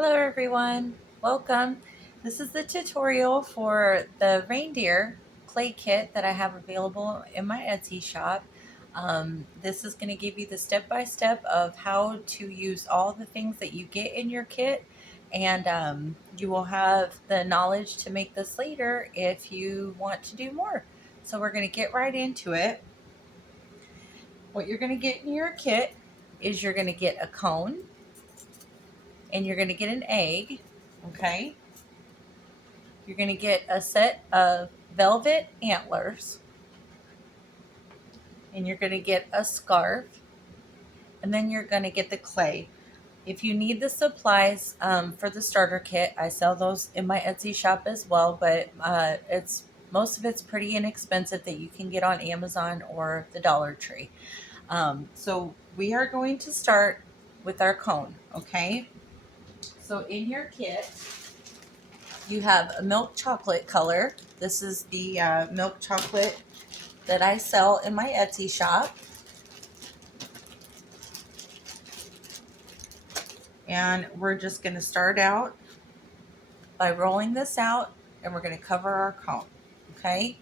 Hello everyone, welcome. This is the tutorial for the reindeer clay kit that I have available in my Etsy shop. This is going to give you the step-by-step of how to use all the things that you get in your kit, and you will have the knowledge to make this later if you want to do more. So we're going to get right into it. What you're going to get in your kit is you're going to get a cone and you're going to get an egg, okay? You're going to get a set of velvet antlers, and you're going to get a scarf, and then you're going to get the clay. If you need the supplies for the starter kit, I sell those in my Etsy shop as well, but it's most of it's pretty inexpensive that you can get on Amazon or the Dollar Tree. So we are going to start with our cone, okay? So in your kit, you have a milk chocolate color. This is the milk chocolate that I sell in my Etsy shop. And we're just going to start out by rolling this out, and we're going to cover our cone, okay?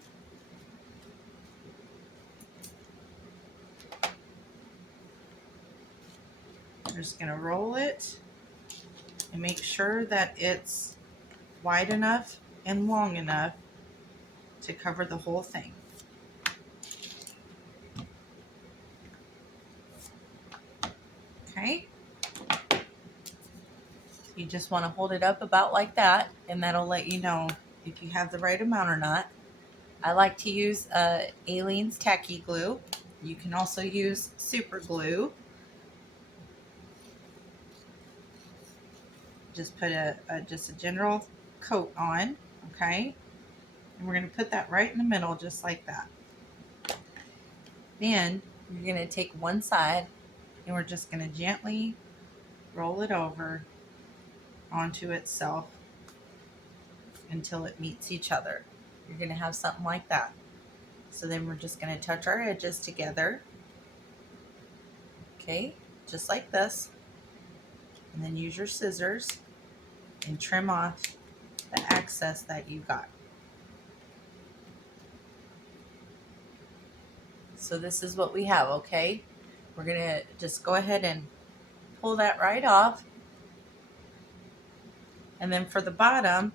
We're just going to roll it and make sure that it's wide enough and long enough to cover the whole thing. Okay? You just want to hold it up about like that, and that'll let you know if you have the right amount or not. I like to use Aleene's tacky glue. You can also use super glue. Just put just a general coat on, okay? And we're going to put that right in the middle, just like that. Then you're going to take one side, and we're just going to gently roll it over onto itself until it meets each other. You're going to have something like that. So then we're just going to touch our edges together, okay, just like this. And then use your scissors and trim off the excess that you got. So this is what we have, okay? We're going to just go ahead and pull that right off. And then for the bottom,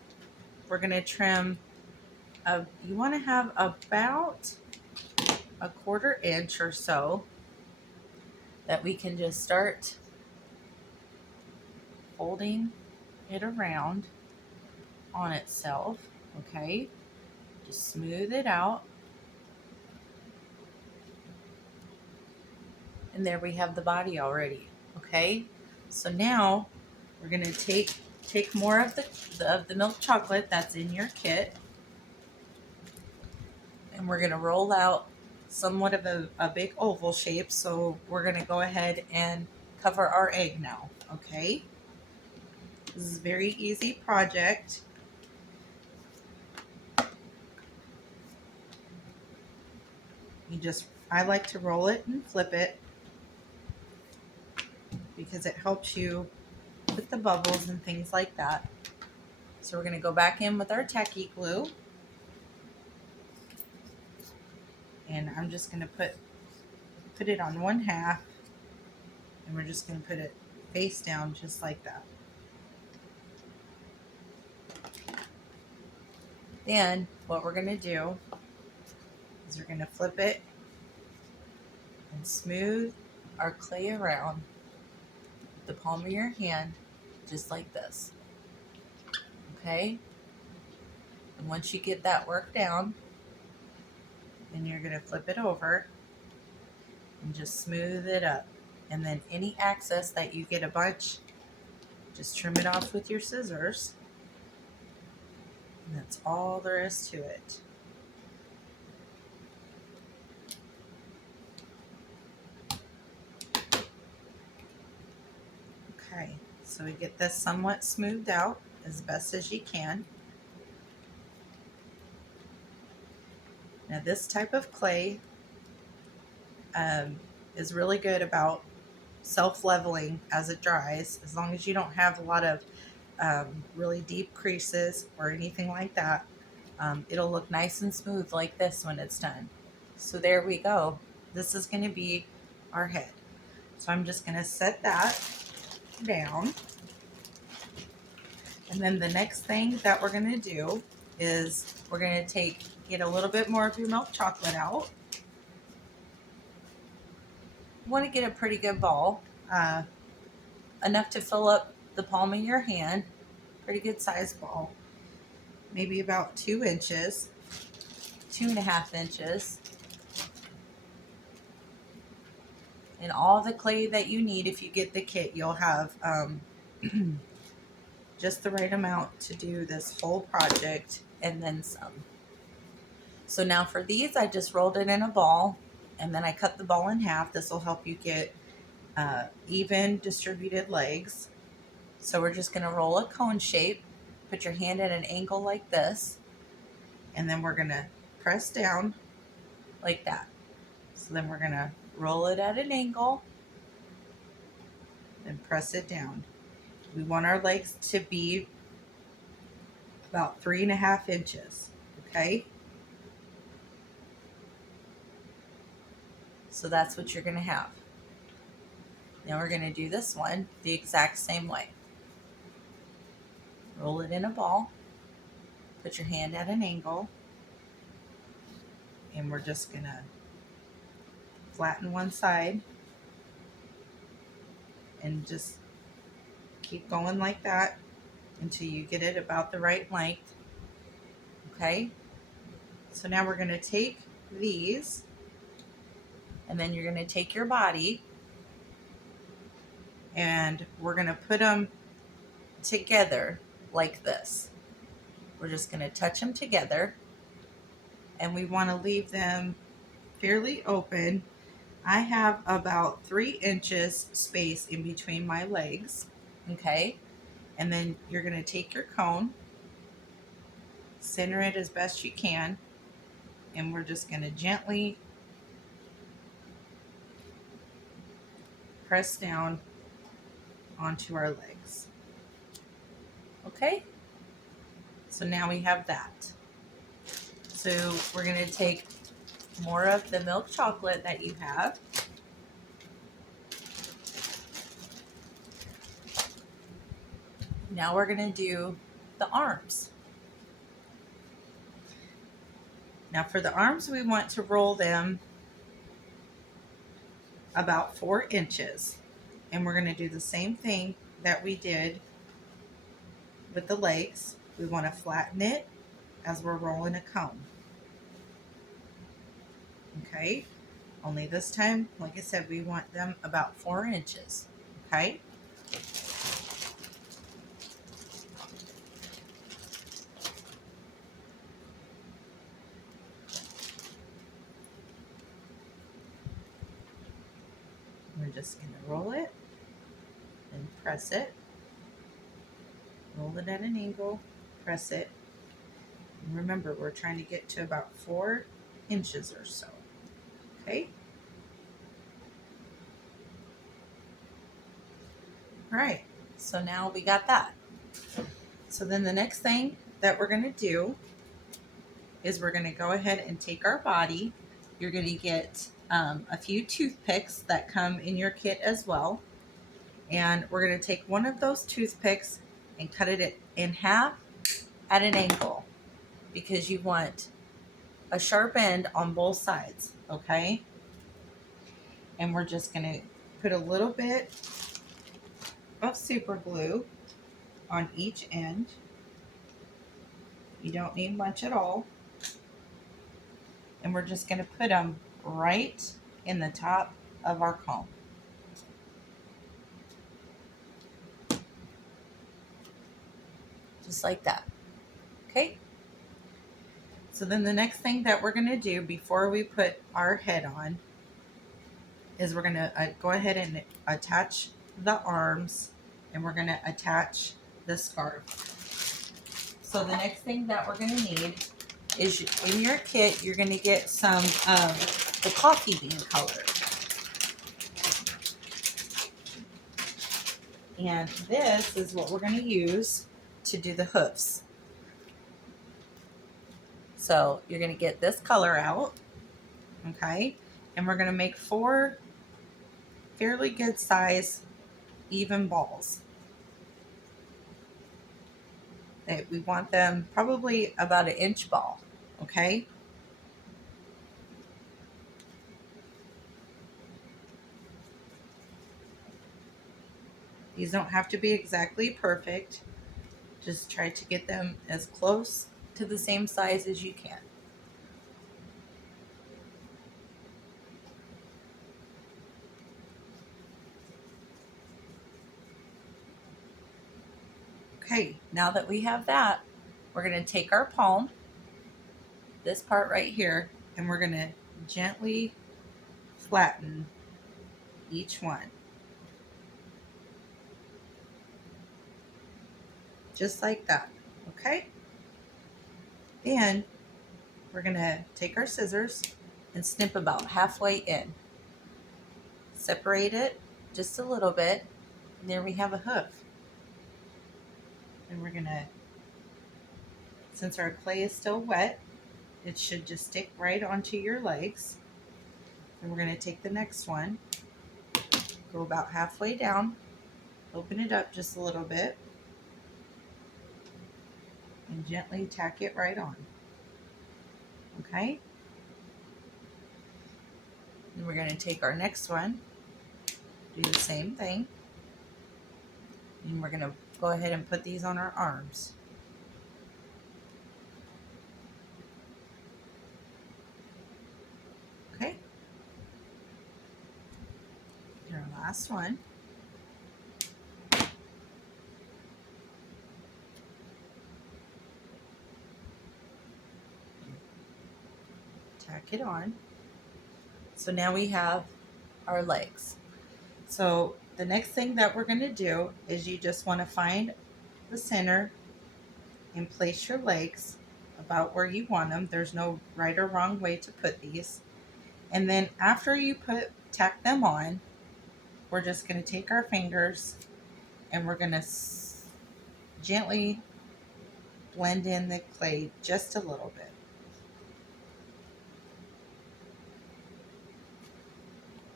we're going to trim, you want to have about a 1/4 inch or so that we can just start folding it around on itself, okay? Just smooth it out. And there we have the body already, okay? So now we're going to take more of the milk chocolate that's in your kit, and we're going to roll out somewhat of a big oval shape. So we're going to go ahead and cover our egg now, okay? This is a very easy project. I like to roll it and flip it because it helps you with the bubbles and things like that. So we're going to go back in with our tacky glue. And I'm just going to put it on one half, and we're just going to put it face down just like that. Then what we're going to do is we're going to flip it and smooth our clay around with the palm of your hand just like this, okay? And once you get that worked down, then you're going to flip it over and just smooth it up. And then any excess that you get a bunch, just trim it off with your scissors. And that's all there is to it. Okay, so we get this somewhat smoothed out as best as you can. Now this type of clay is really good about self-leveling as it dries, as long as you don't have a lot of really deep creases or anything like that. It'll look nice and smooth like this when it's done. So there we go. This is going to be our head. So I'm just going to set that down. And then the next thing that we're going to do is we're going to get a little bit more of your milk chocolate out. You want to get a pretty good ball, enough to fill up the palm of your hand. Pretty good size ball, maybe about 2 inches, 2.5 inches. And all the clay that you need, if you get the kit, you'll have just the right amount to do this whole project and then some. So now for these, I just rolled it in a ball and then I cut the ball in half. This will help you get even distributed legs. So we're just going to roll a cone shape, put your hand at an angle like this, and then we're going to press down like that. So then we're going to roll it at an angle and press it down. We want our legs to be about 3.5 inches, okay? So that's what you're going to have. Now we're going to do this one the exact same way. Roll it in a ball, put your hand at an angle, and we're just going to flatten one side and just keep going like that until you get it about the right length. Okay, so now we're going to take these and then you're going to take your body and we're going to put them together like this. We're just going to touch them together and we want to leave them fairly open. I have about 3 inches space in between my legs. Okay, and then you're going to take your cone, center it as best you can, and we're just going to gently press down onto our legs. Okay, so now we have that. So we're going to take more of the milk chocolate that you have. Now we're going to do the arms. Now for the arms, we want to roll them about 4 inches. And we're going to do the same thing that we did with the legs. We want to flatten it as we're rolling a cone. Okay, only this time, like I said, we want them about 4 inches. Okay. We're just going to roll it and press it. Roll it at an angle, press it. And remember, we're trying to get to about 4 inches or so. Okay. All right. So now we got that. So then the next thing that we're going to do is we're going to go ahead and take our body. You're going to get a few toothpicks that come in your kit as well. And we're going to take one of those toothpicks and cut it in half at an angle because you want a sharp end on both sides, okay? And we're just going to put a little bit of super glue on each end. You don't need much at all. And we're just going to put them right in the top of our comb. Just like that. Okay? So then the next thing that we're going to do before we put our head on is we're going to go ahead and attach the arms and we're going to attach the scarf. So the next thing that we're going to need is in your kit, you're going to get some of the coffee bean color. And this is what we're going to use to do the hoofs. So you're going to get this color out, okay? And we're going to make 4 fairly good size even balls. We want them probably about an inch ball, okay? These don't have to be exactly perfect. Just try to get them as close to the same size as you can. Okay, now that we have that, we're going to take our palm, this part right here, and we're going to gently flatten each one. Just like that, okay? Then we're going to take our scissors and snip about halfway in. Separate it just a little bit, and there we have a hoof. And we're going to, since our clay is still wet, it should just stick right onto your legs. And we're going to take the next one, go about halfway down, open it up just a little bit, and gently tack it right on. Okay? Then we're going to take our next one, do the same thing, and we're going to go ahead and put these on our arms. Okay? And our last one. Tack it on. So now we have our legs. So the next thing that we're going to do is you just want to find the center and place your legs about where you want them. There's no right or wrong way to put these. And then after you tack them on, we're just going to take our fingers and we're going to gently blend in the clay just a little bit.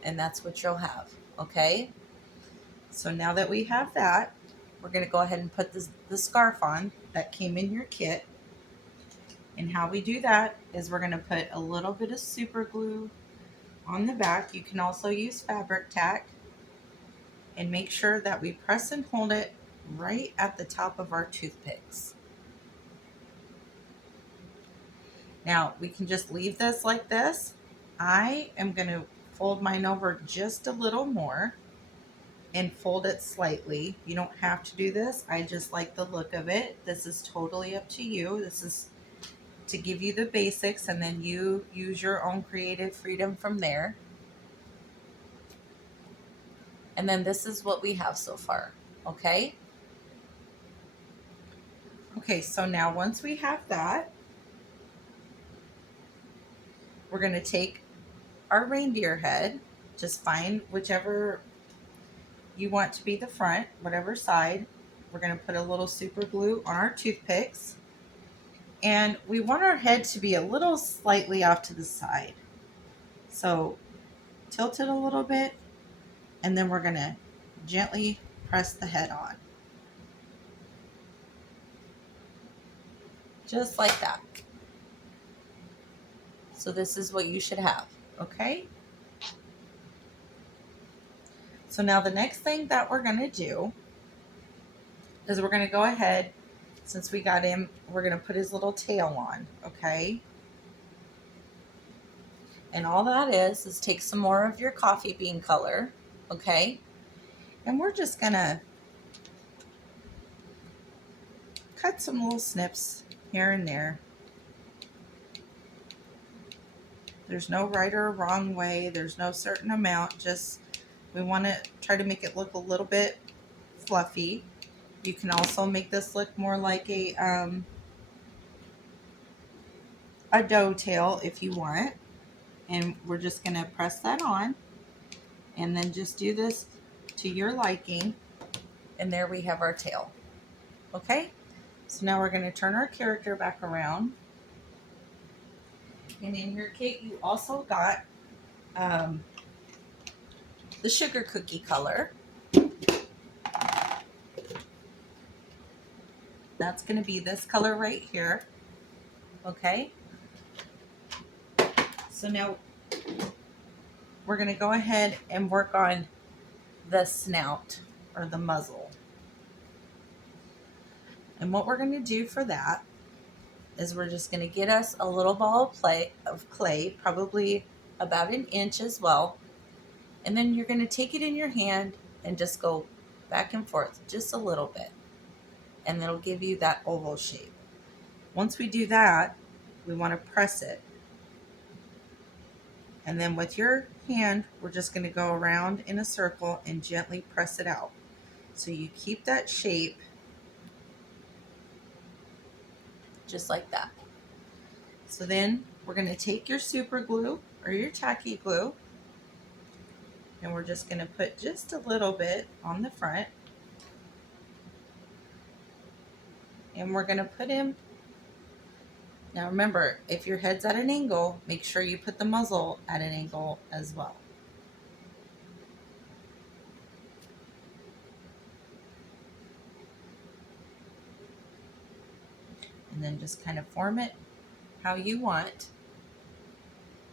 And that's what you'll have, okay? So now that we have that, we're going to go ahead and put the scarf on that came in your kit. And how we do that is we're going to put a little bit of super glue on the back. You can also use fabric tack. And make sure that we press and hold it right at the top of our toothpicks. Now we can just leave this like this. I am going to fold mine over just a little more and fold it slightly. You don't have to do this. I just like the look of it. This is totally up to you. This is to give you the basics, and then you use your own creative freedom from there. And then this is what we have so far, okay? Okay, so now once we have that, we're going to take our reindeer head, just find whichever you want to be the front, whatever side. We're going to put a little super glue on our toothpicks. And we want our head to be a little slightly off to the side. So tilt it a little bit, and then we're going to gently press the head on. Just like that. So this is what you should have, okay? So now the next thing that we're going to do is we're going to go ahead, since we got him, we're going to put his little tail on, okay? And all that is take some more of your coffee bean color, okay? And we're just going to cut some little snips here and there. There's no right or wrong way. There's no certain amount. Just we want to try to make it look a little bit fluffy. You can also make this look more like a doe tail if you want. And we're just going to press that on, and then just do this to your liking. And there we have our tail. Okay, so now we're going to turn our character back around. And in your kit, you also got the sugar cookie color. That's going to be this color right here. Okay, so now we're going to go ahead and work on the snout or the muzzle. And what we're going to do for that is we're just going to get us a little ball of clay, probably about an inch as well. And then you're going to take it in your hand and just go back and forth just a little bit. And that'll give you that oval shape. Once we do that, we want to press it. And then with your hand, we're just going to go around in a circle and gently press it out. So you keep that shape just like that. So then we're going to take your super glue or your tacky glue, and we're just going to put just a little bit on the front. And we're going to put in, now remember, if your head's at an angle, make sure you put the muzzle at an angle as well. And then just kind of form it how you want.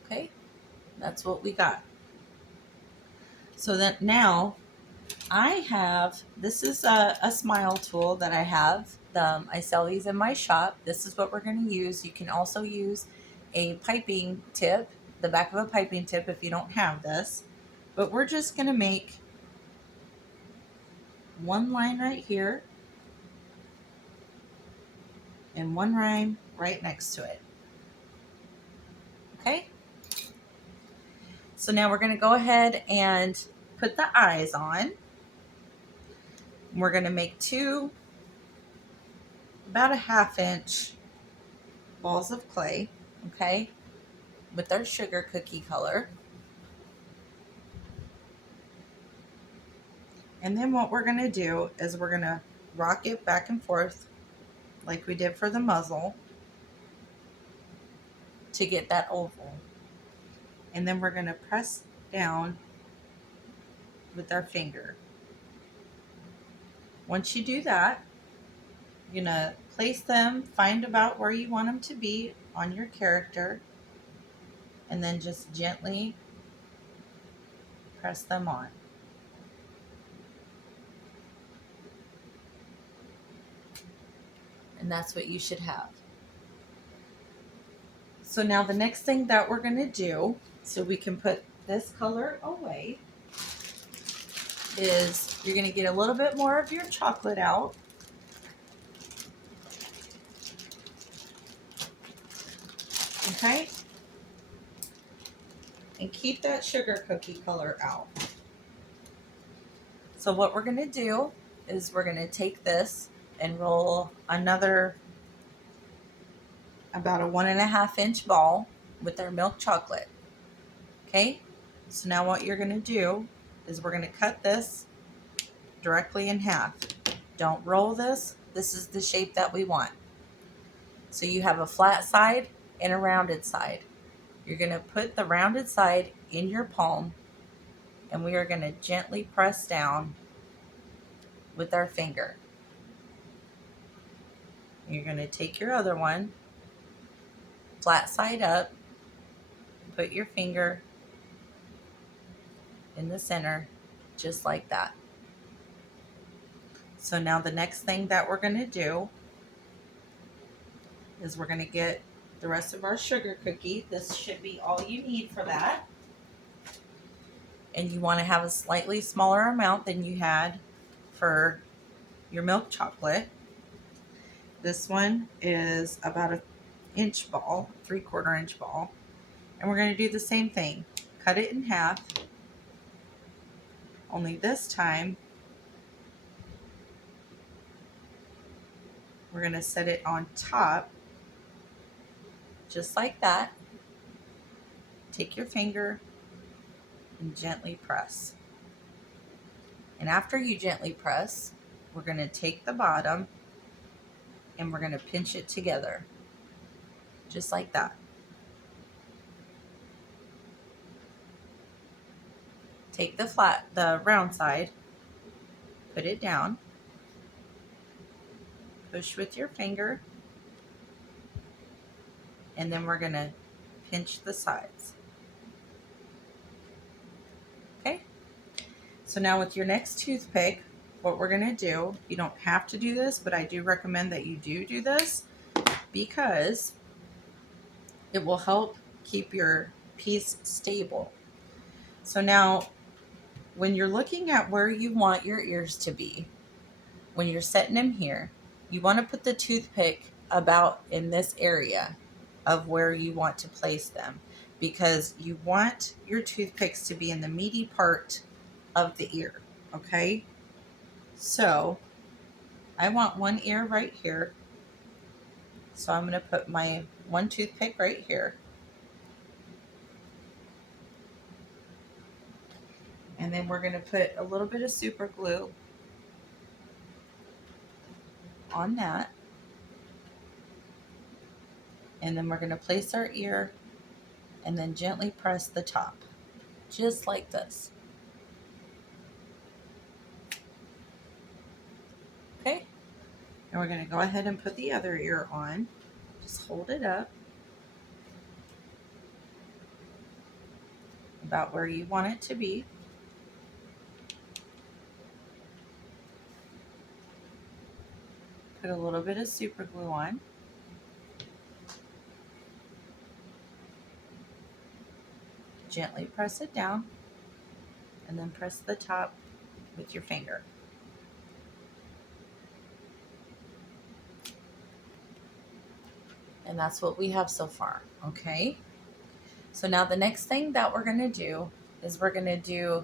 Okay, that's what we got. So that now I have, this is a smile tool that I have. I sell these in my shop. This is what we're going to use. You can also use a piping tip, the back of a piping tip if you don't have this. But we're just going to make one line right here and one line right next to it. Okay? So now we're going to go ahead and put the eyes on. We're going to make two about a 1/2 inch balls of clay, okay, with our sugar cookie color. And then what we're going to do is we're going to rock it back and forth like we did for the muzzle to get that oval. And then we're going to press down with our finger. Once you do that, you're going to place them, find about where you want them to be on your character, and then just gently press them on. And that's what you should have. So now the next thing that we're going to do, so we can put this color away, is you're going to get a little bit more of your chocolate out. Okay? And keep that sugar cookie color out. So what we're going to do is we're going to take this and roll another about a 1.5 inch ball with our milk chocolate. Okay? So now what you're going to do is we're going to cut this directly in half. Don't roll this. This is the shape that we want. So you have a flat side and a rounded side. You're going to put the rounded side in your palm, and we are going to gently press down with our finger. You're going to take your other one, flat side up, put your finger in the center, just like that. So now the next thing that we're going to do is we're going to get the rest of our sugar cookie. This should be all you need for that. And you want to have a slightly smaller amount than you had for your milk chocolate. This one is about an inch ball, 3/4 inch ball. And we're going to do the same thing. Cut it in half. Only this time, we're going to set it on top, just like that. Take your finger and gently press. And after you gently press, we're going to take the bottom and we're going to pinch it together, just like that. Take the round side, put it down, push with your finger, and then we're going to pinch the sides. Okay? So now with your next toothpick, what we're going to do, you don't have to do this, but I do recommend that you do this because it will help keep your piece stable. So now when you're looking at where you want your ears to be, when you're setting them here, you want to put the toothpick about in this area of where you want to place them, because you want your toothpicks to be in the meaty part of the ear. Okay, so I want one ear right here, so I'm going to put my one toothpick right here, and then we're going to put a little bit of super glue on that, and then we're going to place our ear and then gently press the top, just like this. Okay, and we're going to go ahead and put the other ear on. Just hold it up about where you want it to be. Put a little bit of super glue on. Gently press it down and then press the top with your finger. And that's what we have so far. Okay, so now the next thing that we're going to do is we're going to do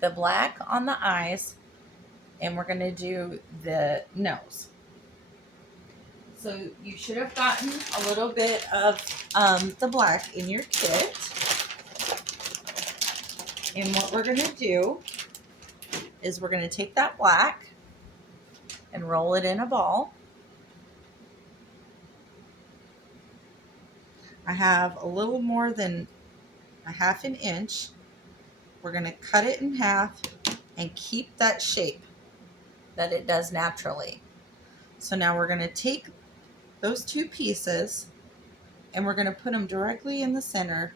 the black on the eyes, and we're going to do the nose. So you should have gotten a little bit of the black in your kit. And what we're going to do is we're going to take that black and roll it in a ball. I have a little more than a half an inch. We're going to cut it in half and keep that shape that it does naturally. So now we're going to take those two pieces and we're going to put them directly in the center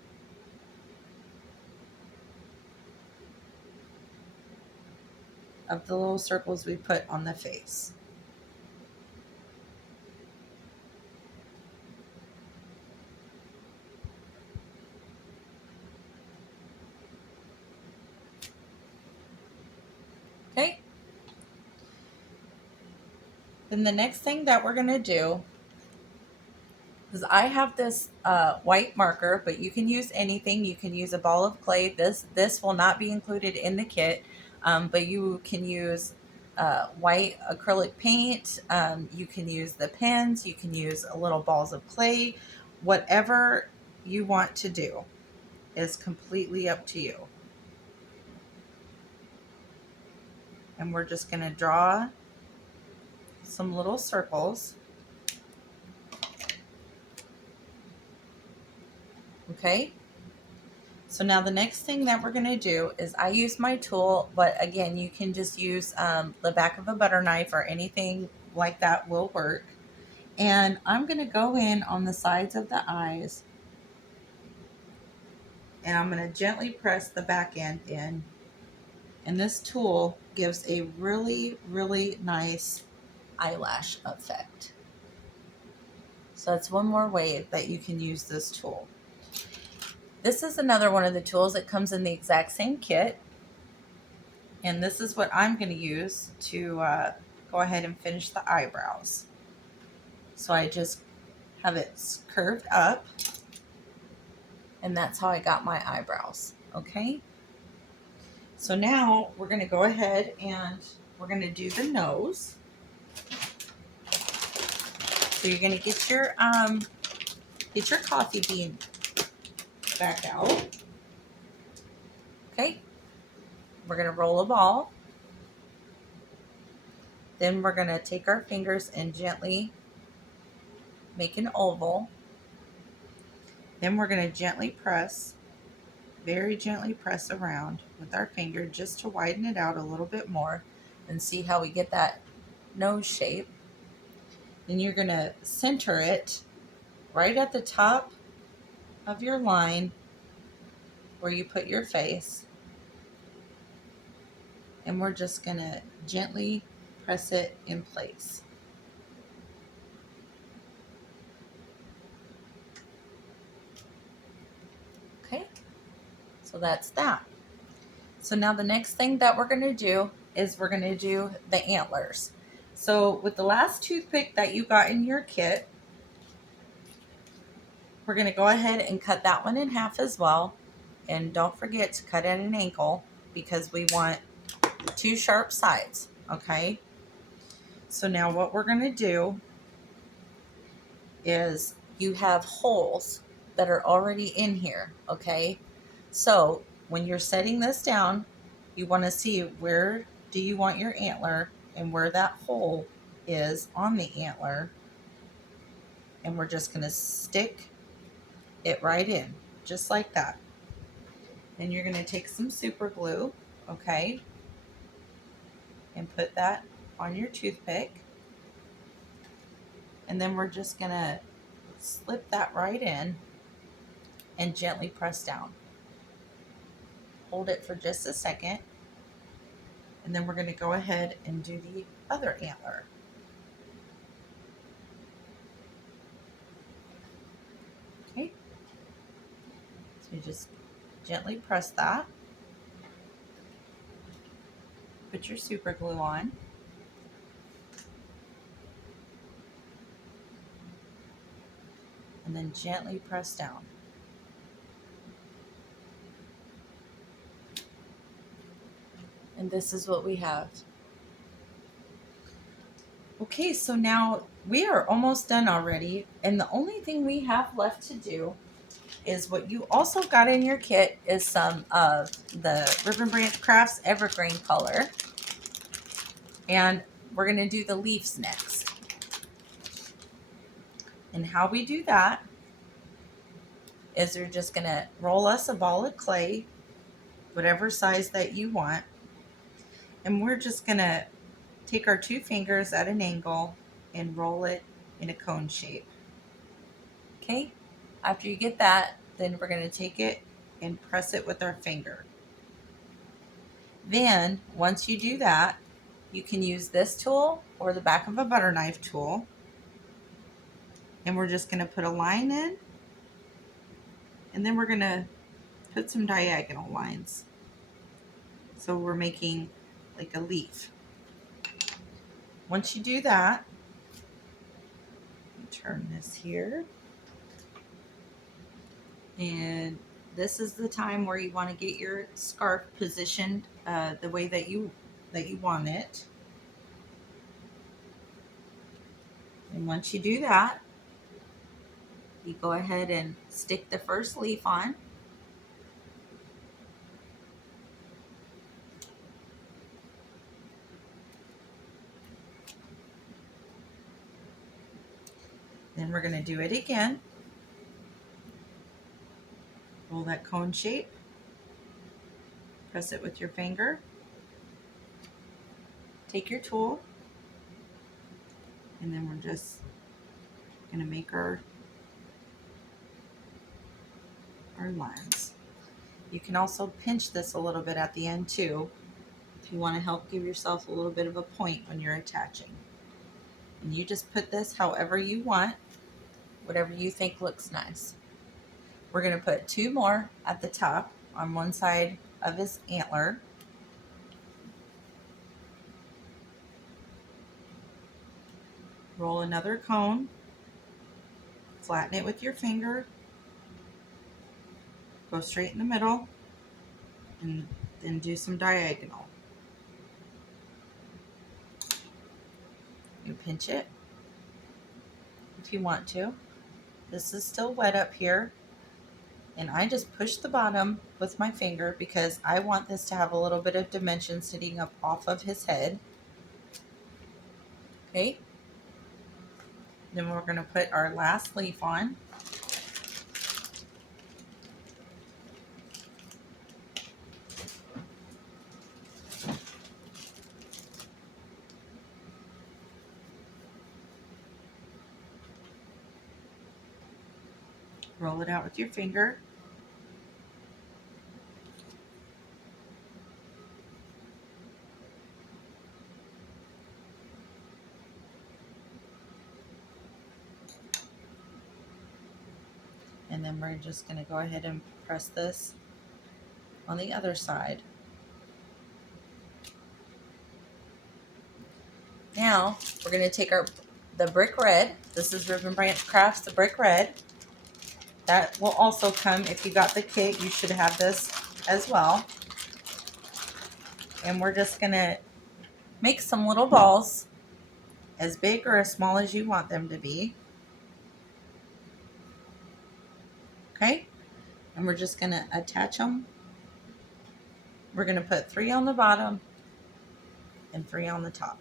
of the little circles we put on the face. Okay. Then the next thing that we're going to do is I have this white marker, but you can use anything. You can use a ball of clay. This will not be included in the kit, but you can use white acrylic paint. You can use the pens. You can use little balls of clay. Whatever you want to do is completely up to you. And we're just going to draw some little circles. Okay, so now the next thing that we're going to do is I use my tool, but again, you can just use the back of a butter knife or anything like that will work. And I'm going to go in on the sides of the eyes, and I'm going to gently press the back end in. And this tool gives a really, really nice eyelash effect. So that's one more way that you can use this tool. This is another one of the tools that comes in the exact same kit. And this is what I'm going to use to go ahead and finish the eyebrows. So I just have it curved up. And that's how I got my eyebrows. Okay. So now we're going to go ahead and we're going to do the nose. So you're going to get your coffee bean back out. Okay. We're going to roll a ball. Then we're going to take our fingers and gently make an oval. Then we're going to gently press, very gently press around with our finger just to widen it out a little bit more and see how we get that nose shape. Then you're going to center it right at the top of your line where you put your face. And we're just going to gently press it in place. Okay, so that's that. So now the next thing that we're going to do is we're going to do the antlers. So with the last toothpick that you got in your kit, we're going to go ahead and cut that one in half as well. And don't forget to cut at an angle because we want two sharp sides, okay? So now what we're going to do is you have holes that are already in here, okay? So when you're setting this down, you want to see where do you want your antler and where that hole is on the antler. And we're just going to stick it right in, just like that. Then you're going to take some super glue, okay, and put that on your toothpick. And then we're just going to slip that right in and gently press down. Hold it for just a second. And then we're going to go ahead and do the other antler. Okay. So you just gently press that. Put your super glue on. And then gently press down. And this is what we have. Okay, so now we are almost done already. And the only thing we have left to do is what you also got in your kit is some of the Ribbon Branch Crafts Evergreen color. And we're going to do the leaves next. And how we do that is you're just going to roll us a ball of clay, whatever size that you want. And we're just going to take our two fingers at an angle and roll it in a cone shape. Okay, after you get that, then we're going to take it and press it with our finger. Then, once you do that, you can use this tool or the back of a butter knife tool. And we're just going to put a line in. And then we're going to put some diagonal lines. So we're making like a leaf. Once you do that, turn this here. And this is the time where you want to get your scarf positioned the way that you want it. And once you do that, you go ahead and stick the first leaf on. Then we're going to do it again. Roll that cone shape. Press it with your finger. Take your tool. And then we're just going to make our lines. You can also pinch this a little bit at the end too, if you want to help give yourself a little bit of a point when you're attaching. And you just put this however you want, whatever you think looks nice. We're going to put two more at the top on one side of his antler. Roll another cone, flatten it with your finger, go straight in the middle, and then do some diagonal. You pinch it if you want to. This is still wet up here, and I just push the bottom with my finger because I want this to have a little bit of dimension sitting up off of his head. Okay, then we're going to put our last leaf on. Roll it out with your finger. And then we're just going to go ahead and press this on the other side. Now we're going to take the brick red. This is Ribbon Branch Crafts, the brick red. That will also come, if you got the kit, you should have this as well. And we're just going to make some little balls, as big or as small as you want them to be. Okay? And we're just going to attach them. We're going to put 3 on the bottom and 3 on the top.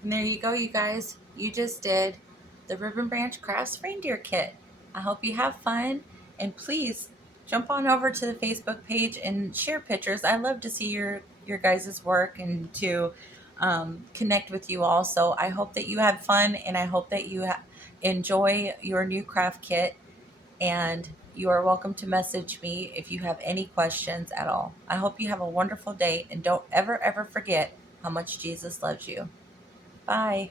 And there you go, you guys. You just did the Ribbon Branch Crafts reindeer kit. I hope you have fun, and please jump on over to the Facebook page and share pictures. I love to see your guys' work and to connect with you all. So I hope that you had fun, and I hope that you enjoy your new craft kit. And you are welcome to message me if you have any questions at all. I hope you have a wonderful day, and don't ever, ever forget how much Jesus loves you. Bye.